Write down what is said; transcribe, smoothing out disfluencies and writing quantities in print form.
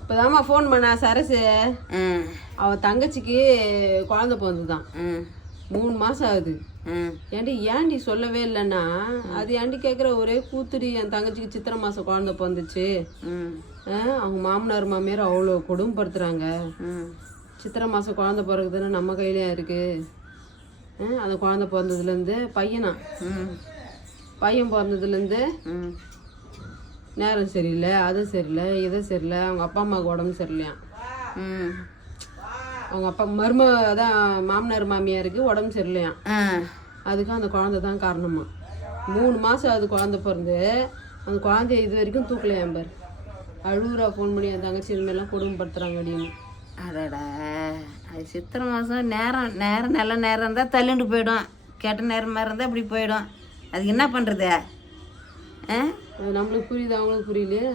இப்போதாம்மா phone பண்ணா சரசு. அவன் தங்கச்சிக்கு குழந்தை பிறந்துதான். 3 மாதம் ஆகுது. ஏன்டி சொல்லவே இல்லைன்னா அது ஏன்டி கேட்குற ஒரே கூத்துடி. என் தங்கச்சிக்கு சித்திரை மாதம் குழந்தை பிறந்துச்சு. அவங்க மாமனார் மாமியார் அவ்வளோ கொடுமைப்படுத்துகிறாங்க. சித்திரை மாதம் குழந்தை பிறகுதுன்னு நம்ம கையிலையா இருக்குது. அந்த குழந்தை பிறந்ததுலேருந்து பையன் பிறந்ததுலேருந்து நேரம் சரியில்லை, அதுவும் சரியில்லை, இதுவும் சரியில்லை. அவங்க அப்பா அம்மாவுக்கு உடம்பு சரியில்லையா. அவங்க அப்பா அதான் மாமனார் மாமியாருக்கு உடம்பு சரியில்லையா. அதுக்கு அந்த குழந்தை தான் காரணமா. 3 மாதம் அது குழந்தை பிறந்து அந்த குழந்தைய இது வரைக்கும் தூக்கலையாம் பாரு. அழுகுறா ஃபோன் பண்ணி என் தங்கச்சி இதுமாரிலாம் கொடுமைப்படுத்துறாங்க அப்படின்னு. அடடா, அது சித்திரை மாதம் நேரம் நல்ல நேரம் இருந்தால் தள்ளிண்டு போயிடும். கெட்ட நேரமாக இருந்தால் இப்படி போயிடும். அதுக்கு என்ன பண்ணுறது? நம்மளுக்கு புரியுது, அவங்களுக்கு புரியலையே.